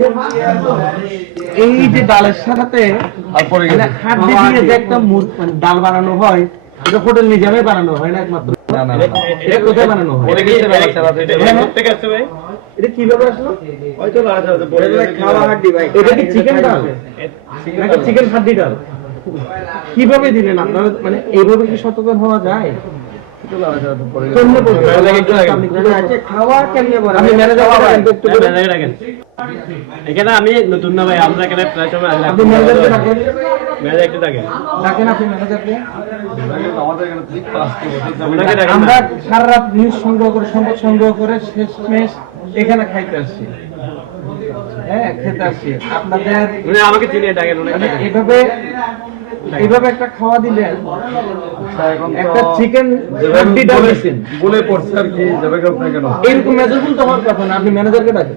দেখান। এই যে ডালের সাথে হাড্ডি দিয়ে যে একটা মানে ডাল বানানো হয়, এটা হোটেল নিজামে বানানো হয় না একমাত্র? এটা কোথায় বানানো হয়? এটা কিভাবে আসলো? এটা কি চিকেন ডাল নাকি চিকেন হাড্ডি ডাল? কিভাবে দিলেন আপনারা? মানে এইভাবে কি সচেতন হওয়া যায়? এখানে আমি নতুন না ভাই, আমরা এখানে প্রায় সময় আমরা সারা রাত নিউজ সংগ্রহ করে সম্পদ সংগ্রহ করে শেষমেশ এখানে খাইতে আসছি। হ্যাঁ, খেতে আসছি আপনাদের। আমাকে চিনে ডাকেন এইভাবে একটা খাওয়া দিলেন, একটা চিকেন হাড্ডি ডাল দিচ্ছেন বলে পড়ছে আর কি যাবে কেন? এরকম মেজাজুল তো হওয়ার কথা না। আপনি ম্যানেজারকে ডাকেন।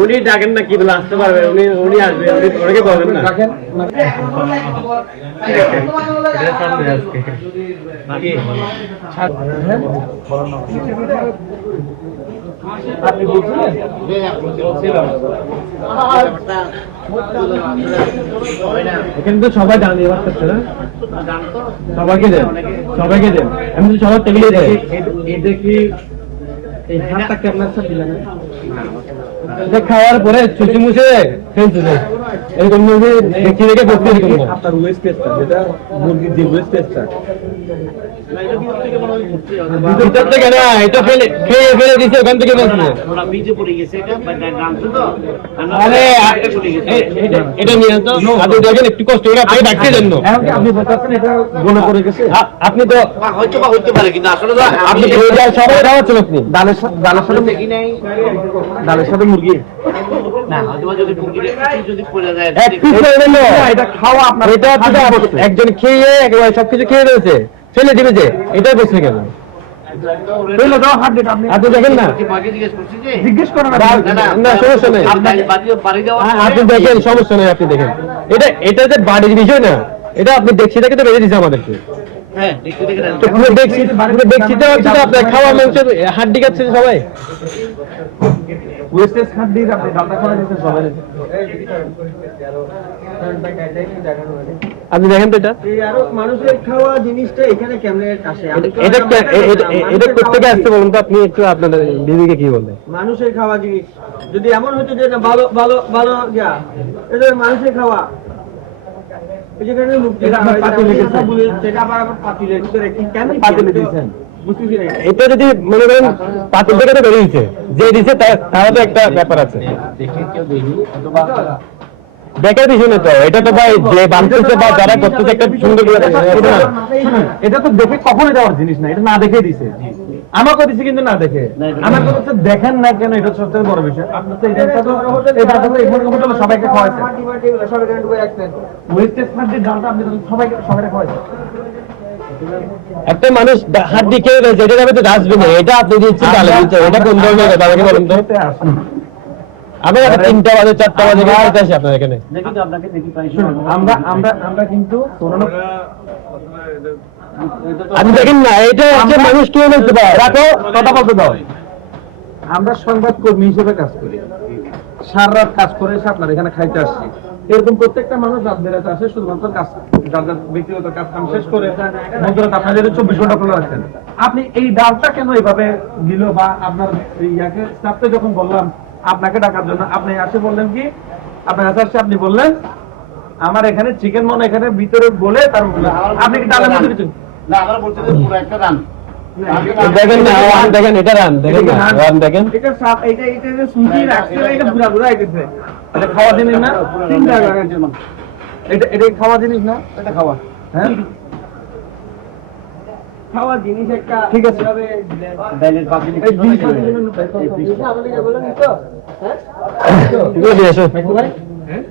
উনি ডাকেন না, কি বলে আসতে পারবে? উনি আসবে, উনি ওনাকে বলবেন না। ডাকেন। আপনি বলছিলেন? এখানে তো সবাই জানি এবার না, সবাইকে দেন, সবাইকে দেন। আমি তো সবার টেবিলে দেয়। এটা কি এই হাতটা কেমন আছে দিলেন? এটা খাওয়ার পরে চুচি মুছে ফেলছে এরকম দেখি দেখে করতে এরকম না। আপনার ওয়েস্ট পেস্টটা, যেটা মুরগির যে ওয়েস্ট পেস্টটা, ভিতর থেকে না, এটা খেয়ে ফেলে দিচ্ছে ওখান থেকে বলছে। আরে এটা নিয়ে তো আপনি দেখেন, একটু কষ্ট করে আপনাকে ডাকতে দেন না। আপনি বলতেছেন এটা গলে পড়ে গেছে। আপনি তো হয়তো হইতে পারে, কিন্তু আসলে আপনি সবাই খাওয়াচ্ছেন। আপনি ডালের সাথে দেখি নাই। ডালের সাথে মুরগি না, হয়তো যদি মুরগির যদি পড়ে যায়, এটা খাওয়া আপনার এটা একজন খেয়ে একেবারে সবকিছু খেয়ে রয়েছে, ফেলে দিবে যে, এটাই বলছে কেন? আপনি দেখেন না, জিজ্ঞেস করেন না সমস্যা নেই, আপনি দেখেন, সমস্যা নেই, আপনি দেখেন। এটা যে বাড়ির বিষয় না, এটা আপনি দেখছি দেখে তো বেঁধে দিচ্ছে আমাদেরকে। আপনার খাওয়া মাংসের হাড্ডি খাচ্ছে সবাই। ওয়েস্টেজ হাড্ডির আপনি ডালটা খাওয়া দিচ্ছেন সবাই। আপনি দেখেন তো এটা মানুষের খাওয়া জিনিসটা এখানে কেমনে আসে? এটা কোথেকে আসছে বলুন তো? আপনি একটু আপনাদের দিদিকে কি বললেন? মানুষের খাওয়া জিনিস যদি এমন হতো যে না ভালো ভালো ভালো যা, এটা মানুষের খাওয়া, যেখানে এটা যদি মনে করেন পাতিল থেকে তো বেরিয়েছে, যে দিচ্ছে তারা তো একটা ব্যাপার আছে, দেখার বিষয় না তো। এটা তো ভাই যে বানতেছে বা যারা করতেছে একটা সুন্দর করে, এটা তো দেখে কখনো দেওয়ার জিনিস না, এটা না দেখে দিছে। আমাকে দিছে কিন্তু না দেখে। আমার কথা দেখেন না কেন, এটা সবচেয়ে বড় বিষয়। আপনার তো এটা তো হোটেলে সবাইকে খাওয়াইছেন, ওয়েস্টেজ হাড্ডির ডালটা আপনি সবাইকে খাওয়াইছেন। একটা মানুষ হাড্ডি খেয়ে রয়েছে, এটা যাবে তো ডাস্টবিনে, এটা আপনি দিচ্ছেন ডালে দিচ্ছেন, এটা কোন ধরনের কথা আমাকে বলুন তো? আমি 3টা বাজে 4টা বাজে আসি আপনার এখানে। আমরা কিন্তু আপনি দেখেন না, এটা হচ্ছে মানুষ কেউ বলতে পারে, রাখো কথা বলতে দাও। আমরা সংবাদ কর্মী হিসেবে কাজ করি, সারা রাত কাজ করে এসে আপনার এখানে খাইতে আসছি। এরকম প্রত্যেকটা মানুষ রাত বেড়াতে আসে শুধুমাত্র কাজ, যাদের ব্যক্তিগত কাজ কাম শেষ করে মধ্যরাত আপনাদের 24 ঘন্টা খোলা রাখছেন। আপনি এই ডালটা কেন এইভাবে দিল? বা আপনার ইয়াকে স্টাফকে যখন বললাম আপনাকে ডাকার জন্য, আপনি আসে বললেন কি, আপনার কাছে আসছে, আপনি বললেন আমার এখানে চিকেন মনে এখানে ভিতরে বলে তার আপনি কি ডালের মধ্যে কিছু না, আমরা বলছি যে পুরো একটা রান দেখেন না, দেখেন এটা রান, দেখেন না রান, দেখেন এটা সাপ, এটা যে সুজি রাখছে, এটা পুরা পুরা আইতেছে। এটা খাওয়া জিনিস না, 3 টাকা লাগার জন্য। এটা খাওয়া জিনিস না, এটা খাওয়া, হ্যাঁ খাওয়া জিনিস একটা। ঠিক আছে, ডাইলের বাকি এই জিনিসটা আমাদের বলেন তো, হ্যাঁ ঠিক আছে, এসো। ভাই, হ্যাঁ